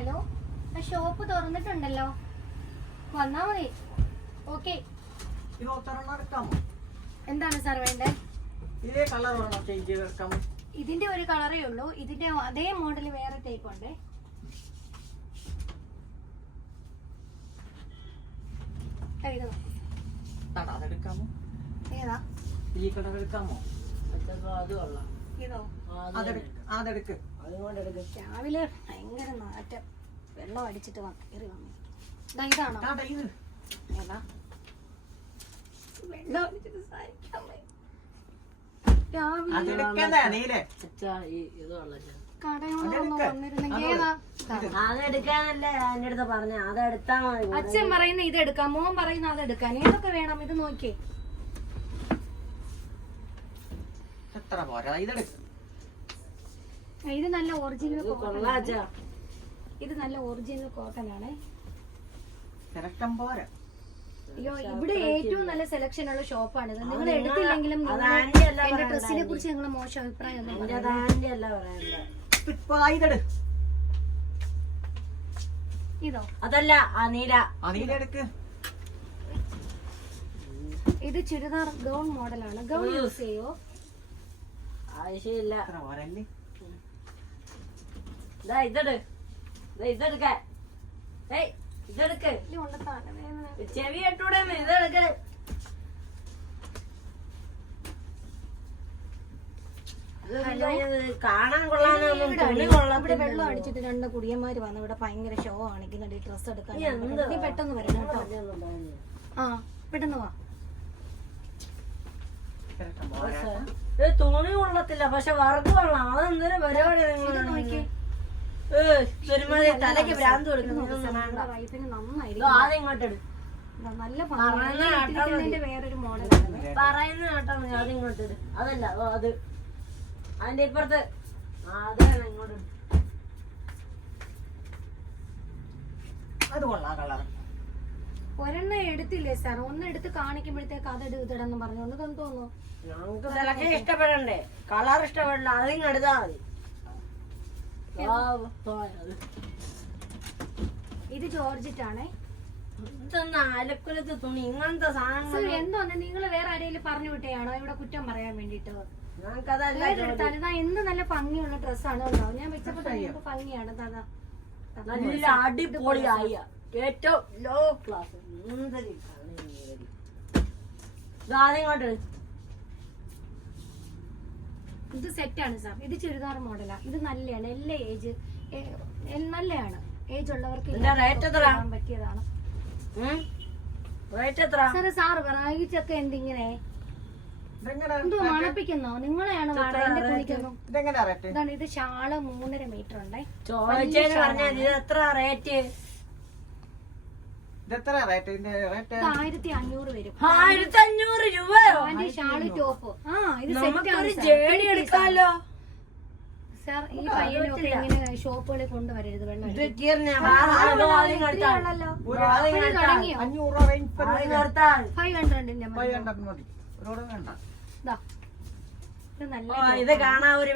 Hello ആ shop തുറന്നിട്ടുണ്ടല്ലോ. വന്നാ മതി. ഓക്കെ എന്താണ് സാർ വേണ്ടേ? ഇതേ കളർ വേണോ ചേഞ്ച് ചെയ്ത് ഇതിന്റെ ഒരു കളറേ ഉള്ളൂ. ഇതിന്റെ അതേ മോഡൽ വേറെ അതെടുക്കാമോ ഏതാ? ഈ കളർ എടുക്കാമോ? അതെടുക്ക് അതുകൊണ്ട് എടുക്കും രാവിലെ ഭയങ്കര നാറ്റം. വെള്ളം അടിച്ചിട്ട് വന്ന് കയറി വന്നു. ഇതാണോ? ഇത്. ഏതാ വെള്ളം അടിച്ചിട്ട് സഹിക്കാൻ രാവിലെ അച്ഛൻ പറയുന്ന ഇത് എടുക്കാം. മോൻ പറയുന്ന അത് എടുക്കാൻ ഏതൊക്കെ വേണം ഇത് നോക്കിയേ. എത്ര പോരാ? ഇതെടുക്ക് ഇത് നല്ല ഒറിജിനൽ ഇത് നല്ല ഒറിജിനൽ കോട്ടൺ ആണ്. പോരാ. അയ്യോ ഇവിടെ ഏറ്റവും നല്ല സെലക്ഷൻ ഉള്ള ഷോപ്പാണ് നിങ്ങൾ എടുത്തില്ലെങ്കിലും എന്റെ ഡ്രസ്സിനെ കുറിച്ച് നിങ്ങൾ മോശം അഭിപ്രായം ഇതോ? അതല്ല ആ നീല ആ നീല എടുക്ക്. ഇത് ചുരിദാർ ഗൗൺ മോഡലാണ്. ഗൗൺ യൂസ് ചെയ്യോ? ആവശ്യമില്ല. ഇതെടു. ദാ ഇതെടുക്ക ഏയ് ഇതെടുക്ക്. ചെവി ഇട്ടൂടെ ഇതെടുക്ക. കാണാൻ കൊള്ളാനൊന്നും തുണി ഇവിടെ വെള്ളം അടിച്ചിട്ട് രണ്ട് കുടിയന്മാര് വന്ന് ഇവിടെ ഭയങ്കര ഷോ കാണിക്കുന്നുണ്ട് ഈ ഡ്രസ് എടുക്കാൻ നീ പെട്ടെന്ന് വരണം കേട്ടോ. ആ പെട്ടെന്ന് വാ. തുണി കൊള്ളത്തില്ല പക്ഷെ വർക്ക് കൊള്ളാം. അതെന്തൊരു പരിപാടി നിങ്ങൾ നോക്കിയേ. ഭ്രാന്ത് കൊടുക്കുന്നു ഇട്. നല്ല വേറൊരു മോഡലാണ് പറയുന്ന കേട്ടാ. അതല്ല അത്. അതിന്റെ ഇപ്പുറത്ത്. ആ, ഇങ്ങോട്ട്. ഇട്. അത് കൊള്ളാം കളർ ഒരെണ്ണം എടുത്തില്ലേ സാർ? ഒന്ന് എടുത്ത് കാണിക്കുമ്പോഴത്തേക്ക് അത് എടുത്തിടെന്ന് പറഞ്ഞു. ഒന്ന് തോന്നുന്നു. സെലക്ഷൻ ഇഷ്ടപ്പെടണ്ടേ? കളർ ഇഷ്ടപ്പെടണ്ട അതിങ്ങെടുത്താ മതി. ഇത് ജോർജറ്റ് ആണേ തുണി? ഇങ്ങനത്തെ സാധനങ്ങൾ എന്തോന്ന് നിങ്ങൾ വേറെ ആരെങ്കിലും പറഞ്ഞു വിട്ടയാണോ? ഇവിടെ കുറ്റം പറയാൻ വേണ്ടിട്ട് ഞങ്ങൾക്കതല്ല എന്ത് നല്ല ഭംഗിയുള്ള ഡ്രസ്സാണ് ഉണ്ടാവും ഞാൻ വെച്ചപ്പോ ഭംഗിയാണ്. നല്ല അടിപൊളിയായ ഏറ്റവും ലോ ക്ലാസ് ഇട്. ഇത് സെറ്റാണ് സാർ ഇത് ചുരിദാർ മോഡലാണ് ഇത് നല്ലതാണ് എല്ലാ ഏജ് നല്ലതാണ് ഏജ് ഉള്ളവർക്ക് പറ്റിയതാണ്. സാറ് സാറ് പറയിച്ചൊക്കെ എന്തിങ്ങനെ എന്തോ മണപ്പിക്കുന്നോ? നിങ്ങളെയാണ് വാടകന്റെ കുളിക്കുന്നു ഇതാണ് ഇത് ഷാൾ മൂന്നര മീറ്റർ ഉണ്ടേ. എത്ര റേറ്റ് ഇത് റേറ്റ് ഇതിന്റെ റേറ്റ്? ആയിരത്തി അഞ്ഞൂറ് വരും. ആയിരത്തി അഞ്ഞൂറ് രൂപയോ? അതിന്റെ ഷാൾ ടോപ്പ്. ആ ഇത് നമുക്കൊരു ജേണി സാർ. ഈ പയ്യനൊക്കെ ഇങ്ങനെ ഷോപ്പുകളിൽ കൊണ്ടുവരരുത് വെള്ളം ഇത് ഫൈവ് ഹൺഡ്രഡിന്റെ കാണാൻ ഒരു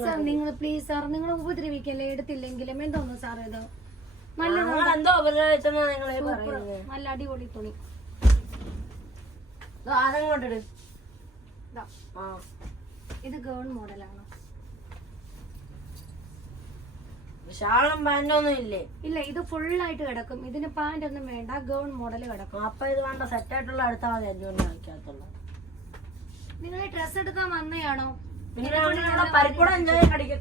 സാർ നിങ്ങൾ പ്ലീസ് സാർ നിങ്ങൾ ഉപദ്രവിക്കല്ലേ? എടുത്തില്ലെങ്കിലും. എന്തോന്നു സാർ ഇത്? എന്തോ നിങ്ങൾ പറയുന്നത്. നല്ല അടിപൊളി തുണി. കൊണ്ടിട് ഇതാ ഗൗൺ മോഡലാണ്. ഷാളും പാന്റും ഒന്നും ഇല്ലേ? ഇല്ല ഇത് ഫുൾ ആയിട്ട് കിടക്കും. ഇതിന് പാന്റ് ഒന്നും വേണ്ട ഗൗൺ മോഡൽ കിടക്കും. അപ്പൊ ഇത് വേണ്ട സെറ്റ് ആയിട്ടുള്ള അടുത്താ മതി അഞ്ഞൂറിന് വാങ്ങിക്കാത്തുള്ളൂ. നിങ്ങൾ ഡ്രസ് എടുക്കാൻ വന്നയാണോ? പിന്നെ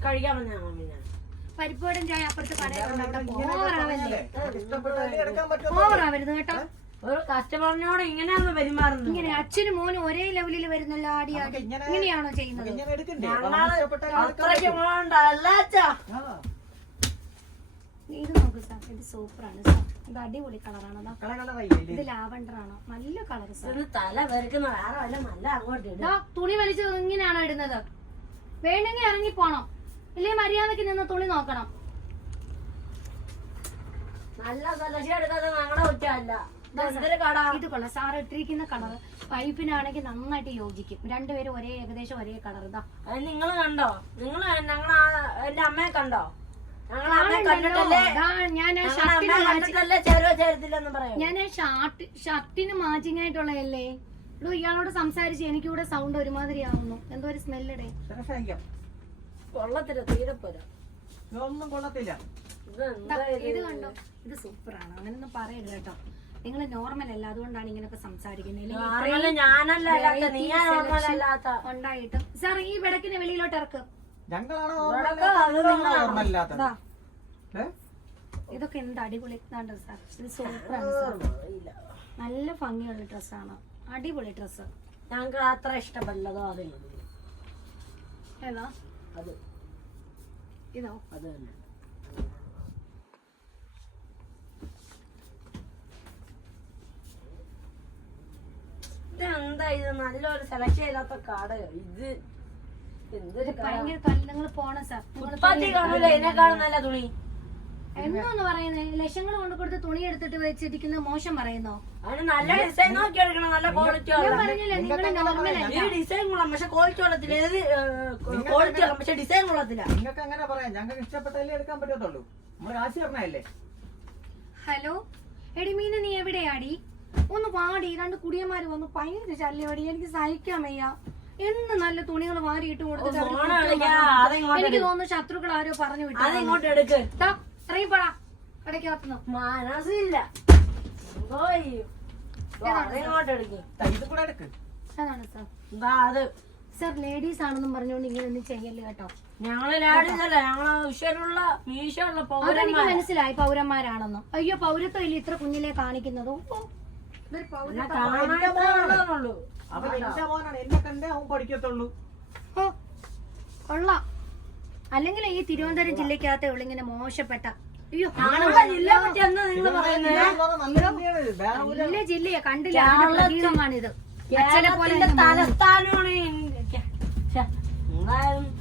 കഴിക്കാൻ വന്നാണോ പിന്നെ പരിപ്പോടൻ ചായ അപ്പുറത്ത് കടയിലുണ്ടാവും ഓവറാവരുത് കേട്ടോ. ഒരു കസ്റ്റമറിനോട് ഇങ്ങനെയാണ് പെരുമാറുന്നത്. ഇങ്ങനെ അച്ഛനും മോനും ഒരേ ലെവലിൽ വരുന്നല്ലോ ആടി ആടി. ഇങ്ങനെ- ഇങ്ങനെയാണോ ചെയ്യുന്നത്? ഇത് നോക്ക് സാർ ഇത് സൂപ്പറാണ് സാർ. ഇത് അടിപൊളി കളറാണ് ഇത്? ലാവണ്ടർ ആണോ നല്ല കളർ സാർ. തല പെരുക്കുന്ന വേറെ നല്ല അങ്ങോട്ട് ഇടും. തുണി വലിച്ച് ഇങ്ങനെയാണോ ഇടുന്നത്? വേണമെങ്കിൽ ഇറങ്ങി പോണം. ഇല്ലേ മര്യാദയ്ക്ക് നിന്ന് തുണി നോക്കണം. നല്ല സെലക്ഷൻ എടുത്തത് ഞങ്ങളുടെ കുറ്റമല്ല. ഇത് എന്തൊരു കട? ഇത് കൊള്ളാം. സാർ ഇട്ടിരിക്കുന്ന കളർ പൈപ്പിനാണെങ്കിൽ നന്നായിട്ട് യോജിക്കും. രണ്ടുപേരും ഒരേ ഏകദേശം ഒരേ കളർ ഇതാ നിങ്ങൾ കണ്ടോ? നിങ്ങൾ എന്റെ അമ്മയെ കണ്ടോ? ഞാൻ ഷർട്ടിന് ഷർട്ട് മാച്ചിങ് ആയിട്ടുള്ളതല്ലേ? ഇയാളോട് സംസാരിച്ച് എനിക്കിവിടെ സൗണ്ട് ഒരുമാതിരി ആവുന്നു. എന്തോ ഒരു സ്മെല്ലടേ കൊള്ളത്തില്ല തീരെ പോരാ. ഇതൊന്നും കൊള്ളത്തില്ല. ഇത്? കണ്ടോ? ഇത് സൂപ്പറാണ്. അങ്ങനെയൊന്നും പറയരുത് കേട്ടോ. നിങ്ങൾ നോർമൽ അല്ല അതുകൊണ്ടാണ് ഇങ്ങനെയൊക്കെ സംസാരിക്കുന്നത്. ഉണ്ടായിട്ടും. സാർ ഈ വിടക്കിനെ വെളിയിലോട്ട് ഇറക്ക്. ഇതൊക്കെ എന്ത് അടിപൊളി ഇതാണ്ട് സാർ ഇത് സൂപ്പറാണ് സാർ നല്ല ഭംഗിയുള്ള ഡ്രസ്സാണ്. അടിപൊളി ഡ്രസ്സ്. ഞങ്ങൾക്ക് അത്ര ഇഷ്ടപ്പെടുന്നതോ അതിന് ഏതാ? അത്. ഇതോ അത് തന്നെ. ഇതെന്താ ഇത്? നല്ലൊരു സെലക്ട് ചെയ്താത്ത കാട്. ഇത് എന്തൊരു ഭയങ്കര കല്ല് പോണ സർ സാർ നിങ്ങൾ ഇതിനേക്കാളും നല്ല തുണി. എന്തോന്ന് പറയുന്നേ? ലക്ഷങ്ങൾ കൊണ്ട് കൊടുത്ത് തുണി എടുത്തിട്ട് വെച്ചിരിക്കുന്ന മോശം പറയുന്നോ? നല്ല ഡിസൈൻ നോക്കി എടുക്കണം നല്ല ക്വാളിറ്റി ഞാൻ പറഞ്ഞില്ലേ നിങ്ങൾ നോർമൽ അല്ല. ഈ ഡിസൈൻ കൊള്ളാം പക്ഷെ ക്വാളിറ്റി കൊള്ളത്തില്ല. ഏത് ക്വാളിറ്റി കൊള്ളാം പക്ഷെ ഡിസൈൻ കൊള്ളത്തില്ല. നിങ്ങൾക്ക് അങ്ങനെ പറയാം? ഞങ്ങൾക്ക് ഇഷ്ടപ്പെട്ടല്ലേ എടുക്കാൻ പറ്റത്തുള്ളൂ. നമ്മൾ കാശ് ഹലോ? എടി മീന നീ എവിടെയാടി? ഒന്ന് പാടി രണ്ട് കുടിയന്മാര് വന്നു ഭയങ്കര ശല്യമാടി എനിക്ക് സഹിക്കാൻ വയ്യ. എന്ന് നല്ല തുണികൾ കൊടുത്തിട്ട് കളിക്കാ പറഞ്ഞു. അതിങ്ങോട്ട് എനിക്ക് തോന്നുന്നു ശത്രുക്കൾ ആരോ പറഞ്ഞു വിട്ടു പോടാ. കടയ്ക്കകത്തുനിന്ന്. മനസ്സില്ല. അതാണ് സാർ. ലേഡീസ് ആണെന്നും പറഞ്ഞുകൊണ്ട് ഇങ്ങനെ ഒന്നും ചെയ്യല്ലേ കേട്ടോ? ഞങ്ങൾ ലാഡീസല്ല ഞങ്ങൾ വിഷയമുള്ള മീശയുള്ള അതെനിക്ക് മനസ്സിലായി പൗരന്മാരാണെന്നും. അയ്യോ പൗരത്വം ഇല്ല ഇത്ര കുഞ്ഞിലെ കാണിക്കുന്നത്? ഓ, ഇതൊരു പൗര കാണാനുള്ളൂ അവൻ എന്റെ മോനാണ്. എന്നെ കണ്ടേ അവൻ പഠിക്കത്തുള്ളൂ. ഓ, കൊള്ളാം. അല്ലെങ്കിൽ ഈ തിരുവനന്തപുരം ജില്ലക്കകത്തെ ഉള്ളു ഇങ്ങനെ മോശപ്പെട്ട. അയ്യോ ഞങ്ങളുടെ ജില്ലയെ പറ്റി നിങ്ങൾ പറയുന്നത്? നല്ല ജില്ലയാ. കണ്ടില്ല അതിന്റെ പ്രതീകമാണിത്. അച്ഛനെ പോലെ തലസ്ഥാനമാണ്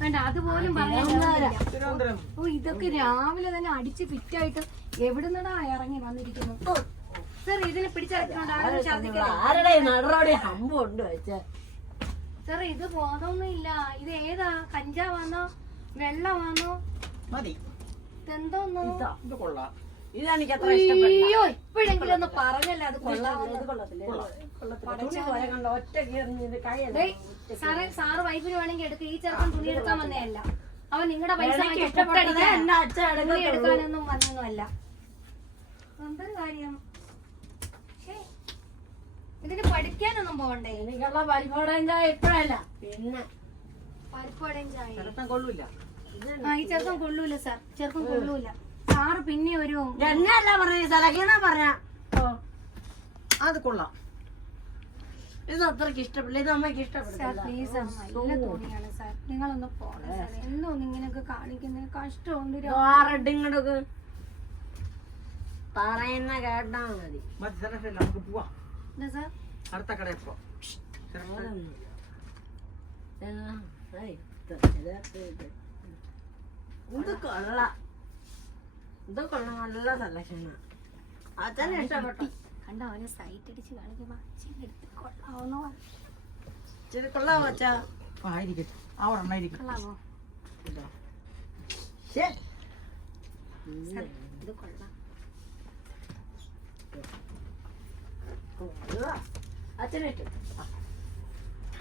വേണ്ട അതുപോലും പറയാൻ തിരുവനന്തപുരം. ഓ ഇതൊക്കെ രാവിലെ തന്നെ അടിച്ച് ഫിറ്റായിട്ട് എവിടുന്നടാ ഇറങ്ങി വന്നിരിക്കുന്നു സർ ഇതിനെ പിടിച്ചടക്കണ്ട സാർ ഇത്? ബോധമൊന്നും ഇല്ല ഇത് ഏതാ? കഞ്ചാവാന്നോ? വെള്ളമാണോ? മതി. എന്തോന്നോ ഇത് കൊള്ളാം. ഇതെനിക്ക് അത്ര ഇഷ്ടപ്പെട്ടു. അയ്യോ ഇപ്പോഴെങ്കിലും ഒന്ന് പറഞ്ഞല്ലേ അത് കൊള്ളാമെന്ന് സാറേ സാറ് വൈഫിന് വേണമെങ്കിൽ എടുത്ത് ഈ ചെറുക്കൻ തുണി എടുക്കാൻ വന്നതല്ല. അവൻ നിങ്ങളുടെ പൈസ തുണി എടുക്കാനൊന്നും വന്നൊന്നുമല്ല. എന്തൊരു കാര്യം? ഇതിന് പഠിക്കാനൊന്നും പോകണ്ടേ? എനിക്കുള്ള പരിപാടി ഇപ്പഴല്ല. പിന്നെ ചിലപ്പം കൊള്ളൂല. ആ ഈ ചെറുക്കൻ കൊള്ളൂല സാർ. ചെറുക്കൻ കൊള്ളൂല. സാറ് പിന്നെ ഒരു എന്നല്ല പറഞ്ഞ സലഹീന പറഞ്ഞ അത് കൊള്ളാം. ഇത് അത്രയ്ക്ക് ഇഷ്ടപ്പെടില്ല. ഇത് അമ്മയ്ക്ക് സാർ ഇഷ്ടപ്പെടില്ല പ്ലീസ് സാർ നല്ല തോന്നിയാണ് സാർ. നിങ്ങളൊന്ന് പോണേ സാർ എന്തോന്ന് ഇങ്ങനെയൊക്കെ കാണിക്കുന്നത് കഷ്ടമുണ്ട് രാ- ഇങ്ങോട്ടൊക്കെ. പറയുന്ന കേട്ടാ മതി. മതി തിരക്കില്ല നമുക്ക് പോവാം. എന്താ സാർ? അടുത്ത കടയിൽ പോ വേറൊന്നും. ആ, ഇത് കൊള്ളാം ഇത് കൊള്ളാം നല്ല സെലക്ഷനാ അച്ഛനെ ഇഷ്ടപ്പെട്ടു. കണ്ട? അവനെ സൈറ്റ് അടിച്ച് കാണിക്കുമ്പോ എടുത്ത് കൊള്ളാവുന്നോ ഇത് കൊള്ളാം അച്ഛാ? ആയിരിക്കട്ടെ അവിടെ ഉണ്ടായിരിക്കും കൊള്ളാവോ? ഇത്. കൊള്ളാം. കൊള്ളാം. അച്ഛനെ ഇഷ്ടപ്പെട്ടു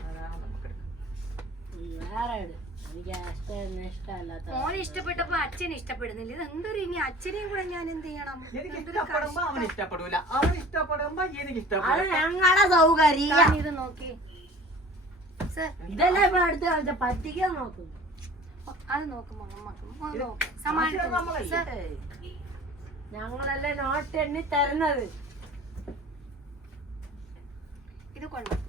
അതാണ് നമുക്കെടുക്കാം ഉം, വേറെ ഇട്. എനിക്ക് ഇഷ്ടം ഇഷ്ടമല്ലാത്ത മോനെ ഇഷ്ടപ്പെട്ടപ്പോ അച്ഛനെ ഇഷ്ടപ്പെടുന്നില്ല. ഇത് എന്തൊരു ഇനി അച്ഛനെയും കൂടെ ഞാൻ എന്ത് ചെയ്യണം? ഇഷ്ടപ്പെടുമ്പോ അവൻ ഇഷ്ടപ്പെടൂല. അവൻ ഇഷ്ടപ്പെടുമ്പോ എനിക്ക് ഇഷ്ടപ്പെടും ഞങ്ങളുടെ സൗകര്യം. ഇത് നോക്കി. ഇതല്ല ഇപ്പൊ അടുത്ത കാലത്ത് പറ്റിക്കാൻ നോക്കുന്നു അത് നോക്കുമ്പോ നോക്കും. ഞങ്ങളല്ലേ നോട്ട് എണ്ണി തരുന്നത്. ഇത് കൊള്ളാം.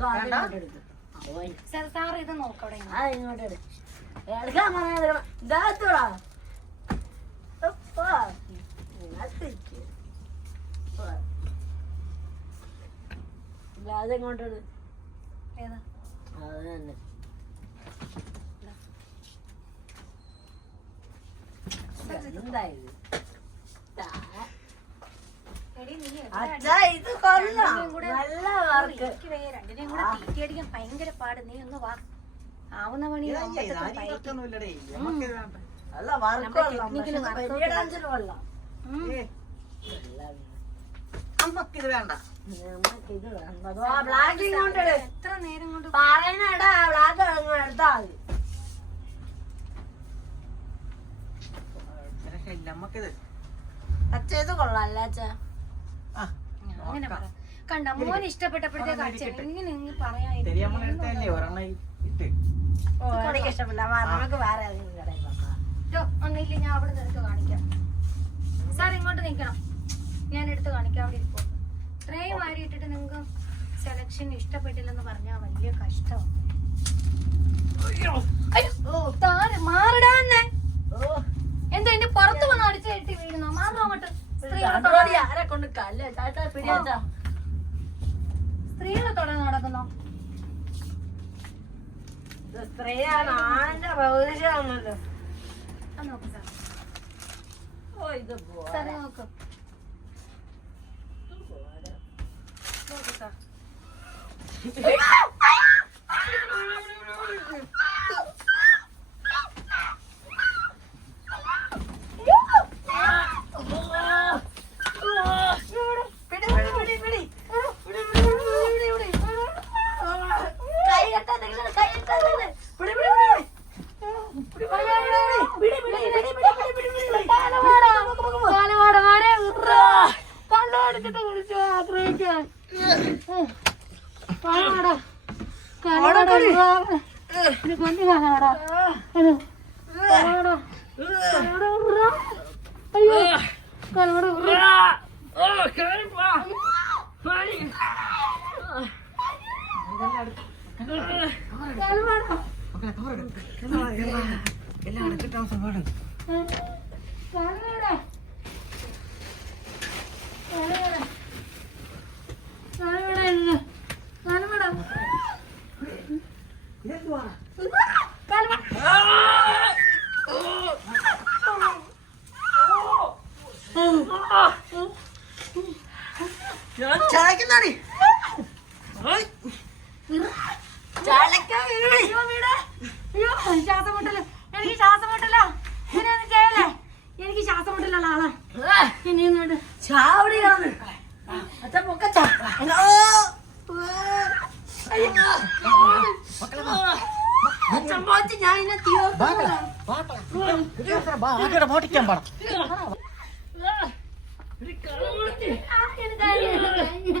പറ്റില്ല സാറ് ഇത് നോക്കവിടെ അതെങ്ങോട്ടാണ് അത് തന്നെ. എന്തായത് ഇത് കൊള്ളാം. നല്ല അച്ഛ ഇത് കൊള്ളാം അല്ല അച്ഛാ? അങ്ങനെ പറ. കണ്ട മോൻ ഇഷ്ടപ്പെട്ടപ്പോഴത്തേക്ക് അച്ഛൻ ഇങ്ങനെ ഇങ്ങ് പറയാനില്ല ഞാൻ അവിടെ എടുത്ത് കാണിക്കാം. സാർ ഇങ്ങോട്ട് നിൽക്കണം. ഞാൻ എടുത്ത് കാണിക്കാം അവിടെ ഇരിപ്പോ ട്രേ വാരി ഇട്ടിട്ട് നിങ്ങൾക്ക് സെലക്ഷൻ ഇഷ്ടപ്പെട്ടില്ലെന്ന് പറഞ്ഞാൽ വലിയ കഷ്ടമാണ് എന്താ എന്റെ പുറത്ത് വന്ന് അടിച്ചു കെട്ടി വീണ. സ്ത്രീകളെ ആരെ കൊണ്ട് കല്ല ചാച്ചാ പിടിയാച്ചാ സ്ത്രീകളെ തുടങ്ങി നടക്കുന്നോ? സ്ത്രീയാണ് ആണിന്റെ പൗരുഷമാണല്ലോ ഓ ഇത് നോക്കാം. നോക്കാം ചായക്കുന്നാടി ചായക്കാ അയ്യോ ശ്വാസം മുട്ടൽ. എനിക്ക് ശ്വാസം മുട്ടല. ഇങ്ങനെ ഒന്നും ചെയ്യല്ലേ? എനിക്ക് ശ്വാസം മുട്ടലുള്ള ആളാ. ഇനിയൊന്നും ചാവടിയാണ്. ഞാൻ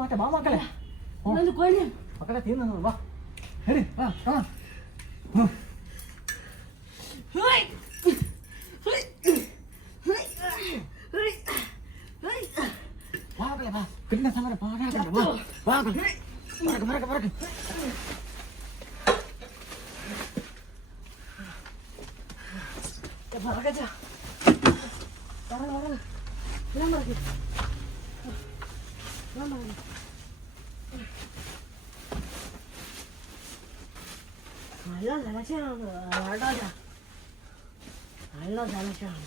മാറ്റാം. വാ മക്കളെ. മക്കളെ തീർന്നു വാ. എടി വാ ആ. ഹേയ്. ഹേയ്. വാ വാ. പറക്ക് പറക്ക് പറക്ക് പറക്കച്ചാ പറ പറ ഞാൻ പറക്ക് ഞാൻ പറക്ക് നല്ല തിളച്ചാണ് വെള്ളം നല്ല തിളച്ചാണ്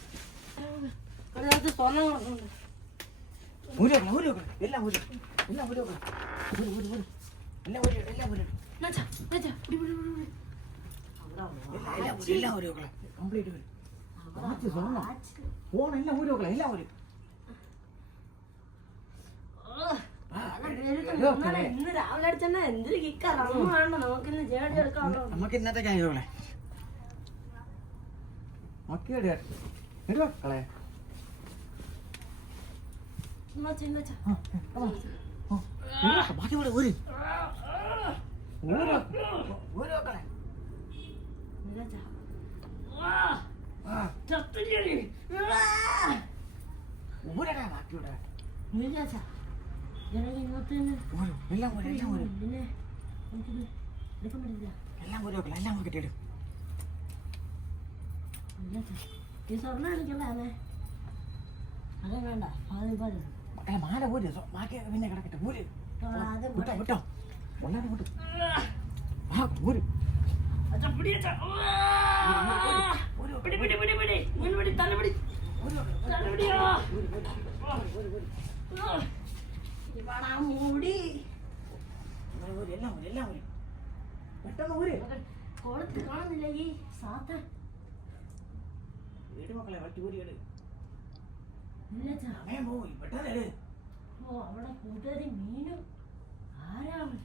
അതിനകത്ത് സ്വർണങ്ങളുണ്ട് ഊരക്കണം ഊരക്കണം എല്ലാം ഊരക്കണം എല്ലാം ഊരക്കണം ഊര് ഊര് ഊര് എല്ലാം ഊരക്കണം എല്ലാം ഊരക്കണം എല്ലാം ഊരക്കണം കംപ്ലീറ്റ് ഊരും സ്വർണം ഫോണെല്ലാം ഊരക്കണം എല്ലാം ഊരും ഇന്ന് രാവിലെ ജേടി നമുക്ക് ഇന്നത്തെ കഴിഞ്ഞോളെ ബാക്കി പോലെ ഒരു ചത്തില്ലേ ഊരടാ എല്ലാം ഊര് എല്ലാം എനിക്കിത് എല്ലാം എല്ലാം എടുക്കണ്ടേ അത് വേണ്ട അത് പാട് മക്കളെ മാല പോര് ബാക്കി പിന്നെ കിടക്കട്ടെ അത് വിട്ടോ വിട്ടോ. കൊല്ലാതെ വിട്ടു ആ അച്ഛാ പിടി പിടി പിടി പിടി. പിടി മുൻ പിടി മൂടി. എല്ലാം ഊര് എല്ലാം ഊര് പെട്ടെന്ന് ഊര്. കോളത്തിൽ കാണുന്നില്ല ഈ സാത്ത? വീട് മക്കളെ വട്ടി ഊരി എടു ഇല്ലച്ചാ സമയം പോയി പെട്ടെന്ന് ഓ അവിടെ കൂട്ടുകാരി മീനും. ആരാണ്?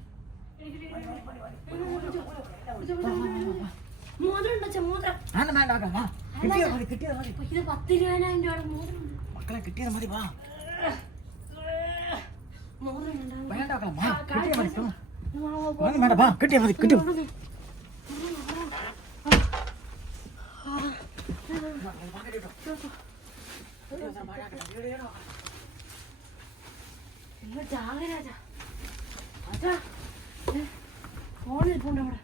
മക്കളെ, കിട്ടിയത് മതി കിട്ടിയത് വേണ്ട വാ കിട്ടിയത് മതി കിട്ടും ഫോണിൽ പോണ്ട അവിടെ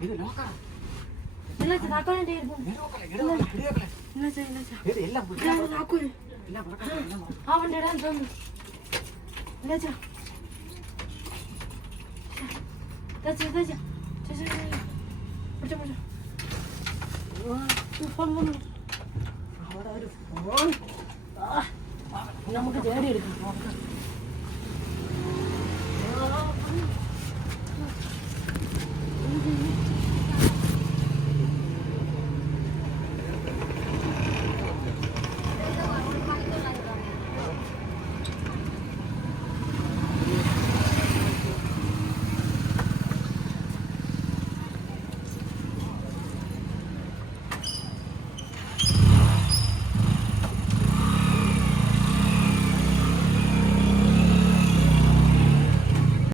ഇത് ലോക്കാ ഇല്ല താക്കോലിന്റെ ഇടുമക്കളെ അവന്റെ ഇടാൻ തോന്നുന്നു നമുക്ക് തേടി എടുക്കാം